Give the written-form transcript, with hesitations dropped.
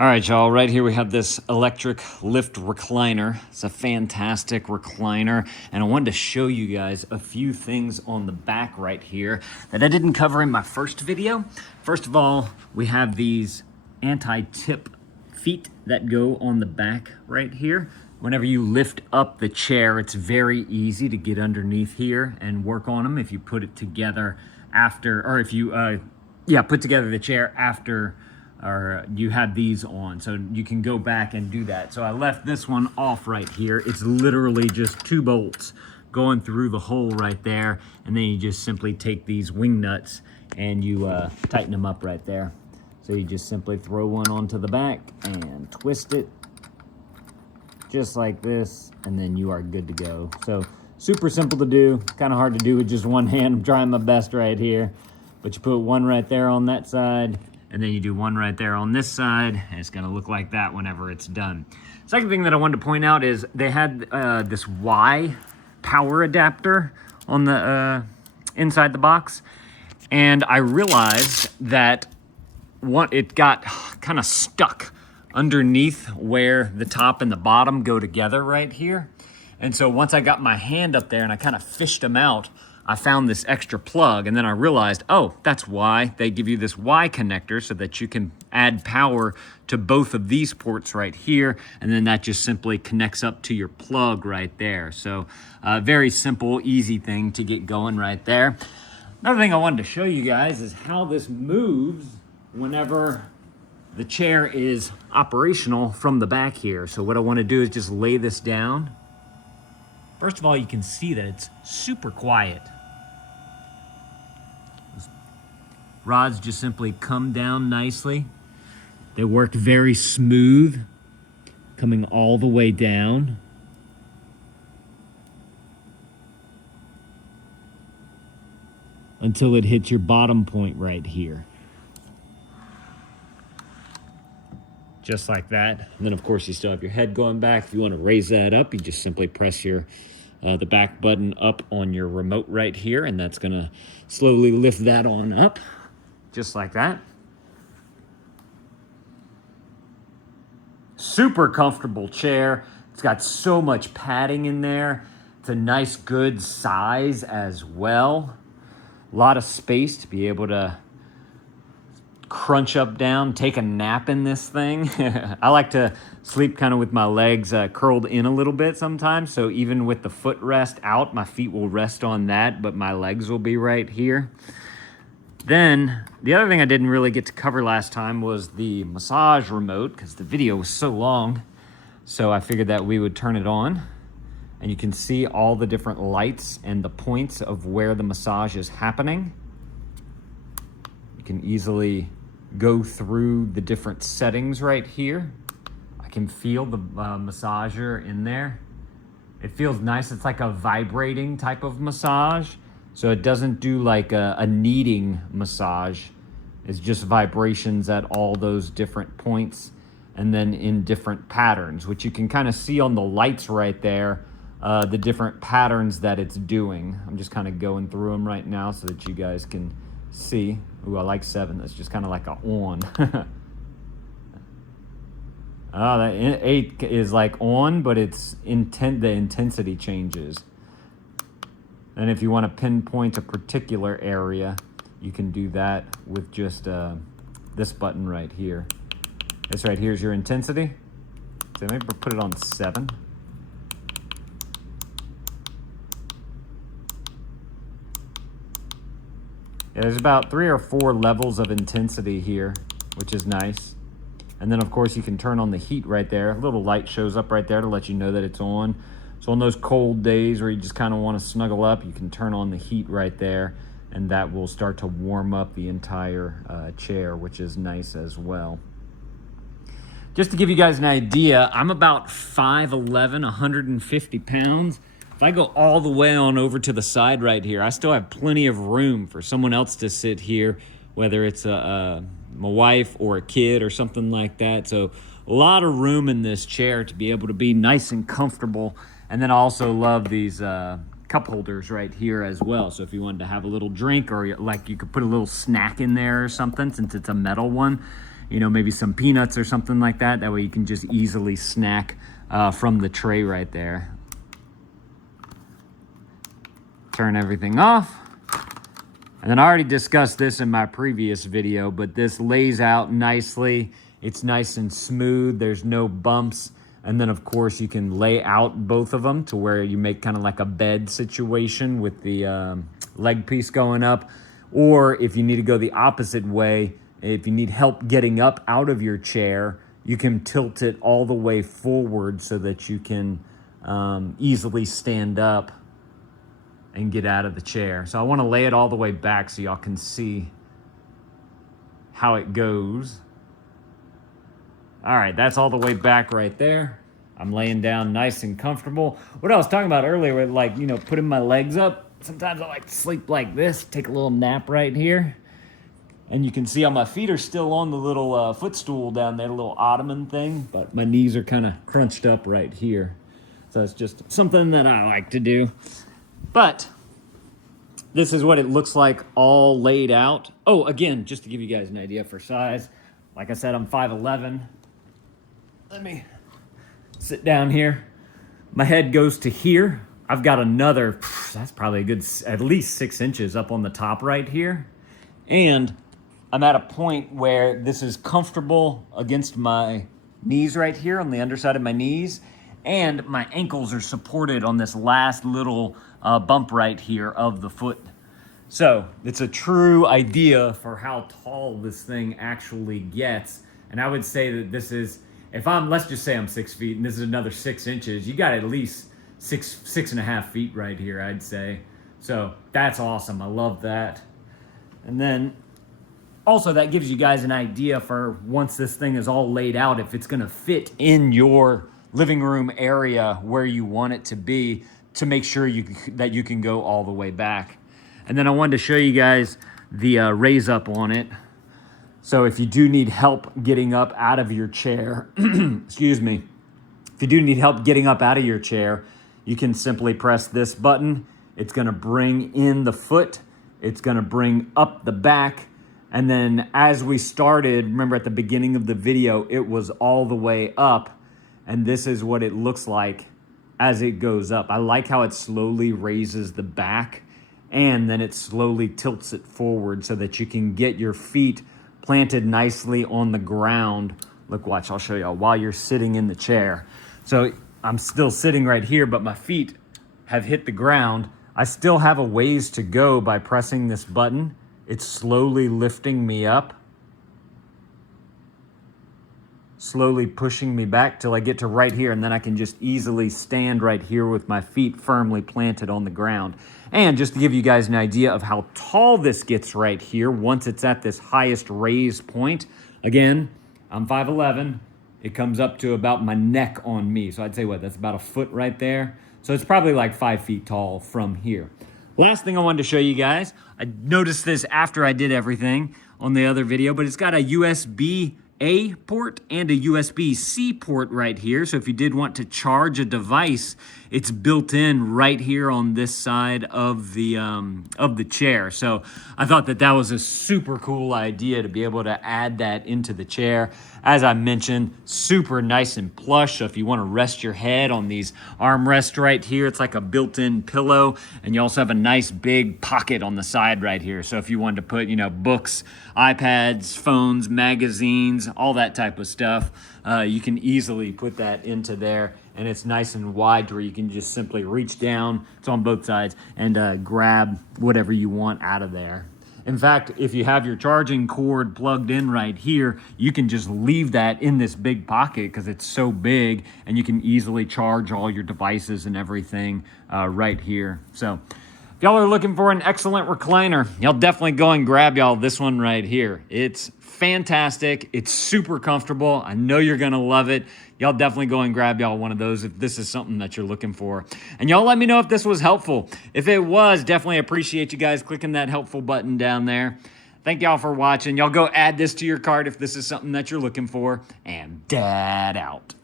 All right, y'all, right here we have this electric lift recliner. It's a fantastic recliner, and I wanted to show you guys a few things on the back right here that I didn't cover in my first video. First of all, we have these anti-tip feet that go on the back right here. Whenever you lift up the chair, it's very easy to get underneath here and work on them if you put it together after, or if you, put together the chair after or you had these on, so you can go back and do that. So I left this one off right here. It's literally just 2 bolts going through the hole right there, and then you just simply take these wing nuts and you tighten them up right there. So you just simply throw one onto the back and twist it just like this, and then you are good to go. So super simple to do, kind of hard to do with just one hand. I'm trying my best right here, but you put one right there on that side, and then you do one right there on this side, and it's gonna look like that whenever it's done. Second thing that I wanted to point out is they had this Y power adapter on the inside the box, and I realized that it got kind of stuck underneath where the top and the bottom go together right here. And so once I got my hand up there and I kind of fished them out, I found this extra plug, and then I realized, oh, that's why they give you this Y connector, so that you can add power to both of these ports right here, and then that just simply connects up to your plug right there. So very simple, easy thing to get going right there. Another thing I wanted to show you guys is how this moves whenever the chair is operational from the back here. So what I want to do is just lay this down. First of all, you can see that it's super quiet. These rods just simply come down nicely. They work very smooth, coming all the way down. Until it hits your bottom point right here. Just like that. And then of course you still have your head going back. If you want to raise that up, you just simply press your the back button up on your remote right here, and that's gonna slowly lift that on up, just like that. Super comfortable chair. It's got so much padding in there. It's a nice, good size as well. A lot of space to be able to crunch up down, take a nap in this thing. I like to sleep kind of with my legs curled in a little bit sometimes, so even with the footrest out, my feet will rest on that, but my legs will be right here. Then, the other thing I didn't really get to cover last time was the massage remote, because the video was so long, so I figured that we would turn it on, and you can see all the different lights and the points of where the massage is happening. You can easily go through the different settings right here. I can feel the massager in there. It feels nice. It's like a vibrating type of massage. So it doesn't do like a kneading massage. It's just vibrations at all those different points and then in different patterns, which you can kind of see on the lights right there, the different patterns that it's doing. I'm just kind of going through them right now so that you guys can see. Ooh, I like 7. That's just kind of like a on. Oh, that 8 is like on, but it's the intensity changes. And if you want to pinpoint a particular area, you can do that with just this button right here. This right here is your intensity. So maybe we'll put it on 7. Yeah, there's about 3 or 4 levels of intensity here, which is nice. And then of course you can turn on the heat right there. A little light shows up right there to let you know that it's on. So on those cold days where you just kind of want to snuggle up, you can turn on the heat right there, and that will start to warm up the entire chair, which is nice as well. Just to give you guys an idea, I'm about 5'11", 150 pounds. If I go all the way on over to the side right here, I still have plenty of room for someone else to sit here, whether it's my wife or a kid or something like that. So a lot of room in this chair to be able to be nice and comfortable. And then I also love these cup holders right here as well. So if you wanted to have a little drink, or like you could put a little snack in there or something, since it's a metal one, you know, maybe some peanuts or something like that. That way you can just easily snack from the tray right there. Turn everything off. And then I already discussed this in my previous video, but this lays out nicely. It's nice and smooth. There's no bumps. And then of course you can lay out both of them to where you make kind of like a bed situation with the leg piece going up. Or if you need to go the opposite way, if you need help getting up out of your chair, you can tilt it all the way forward so that you can easily stand up and get out of the chair. So I want to lay it all the way back so y'all can see how it goes. All right, that's all the way back right there. I'm laying down nice and comfortable. What I was talking about earlier with, like, you know, putting my legs up. Sometimes I like to sleep like this, take a little nap right here. And you can see how my feet are still on the little footstool down there, the little ottoman thing, but my knees are kind of crunched up right here. So it's just something that I like to do. But this is what it looks like all laid out. Oh, again, just to give you guys an idea for size, like I said, I'm 5'11". Let me sit down here. My head goes to here. I've got another, that's probably a good, at least 6 inches up on the top right here. And I'm at a point where this is comfortable against my knees right here on the underside of my knees. And my ankles are supported on this last little bump right here of the foot. So it's a true idea for how tall this thing actually gets. And I would say that this is, if I'm, let's just say I'm 6 feet and this is another 6 inches, you got at least six and a half feet right here, I'd say. So that's awesome. I love that. And then also that gives you guys an idea for once this thing is all laid out, if it's going to fit in your living room area where you want it to be, to make sure that you can go all the way back. And then I wanted to show you guys the raise up on it. So if you do need help getting up out of your chair, excuse me, if you do need help getting up out of your chair, you can simply press this button. It's gonna bring in the foot. It's gonna bring up the back. And then as we started, remember at the beginning of the video, it was all the way up. And this is what it looks like as it goes up. I like how it slowly raises the back and then it slowly tilts it forward so that you can get your feet planted nicely on the ground. Look, watch, I'll show y'all while you're sitting in the chair. So I'm still sitting right here, but my feet have hit the ground. I still have a ways to go by pressing this button. It's slowly lifting me up, slowly pushing me back till I get to right here, and then I can just easily stand right here with my feet firmly planted on the ground. And just to give you guys an idea of how tall this gets right here, once it's at this highest raised point, again, I'm 5'11". It comes up to about my neck on me. So I'd say, what, that's about a foot right there. So it's probably like 5 feet tall from here. Last thing I wanted to show you guys, I noticed this after I did everything on the other video, but it's got a USB-A port and a USB-C port right here. So if you did want to charge a device, it's built in right here on this side of the chair. So I thought that that was a super cool idea to be able to add that into the chair. As I mentioned, super nice and plush. So if you want to rest your head on these armrests right here, it's like a built-in pillow. And you also have a nice big pocket on the side right here. So if you wanted to put, you know, books, iPads, phones, magazines, all that type of stuff, you can easily put that into there. And it's nice and wide to where you can just simply reach down, it's on both sides, and grab whatever you want out of there. In fact, if you have your charging cord plugged in right here, you can just leave that in this big pocket because it's so big, and you can easily charge all your devices and everything right here. So if y'all are looking for an excellent recliner, y'all definitely go and grab y'all this one right here. It's fantastic. It's super comfortable. I know you're going to love it. Y'all definitely go and grab y'all one of those if this is something that you're looking for. And y'all let me know if this was helpful. If it was, definitely appreciate you guys clicking that helpful button down there. Thank y'all for watching. Y'all go add this to your cart if this is something that you're looking for. And Dad out.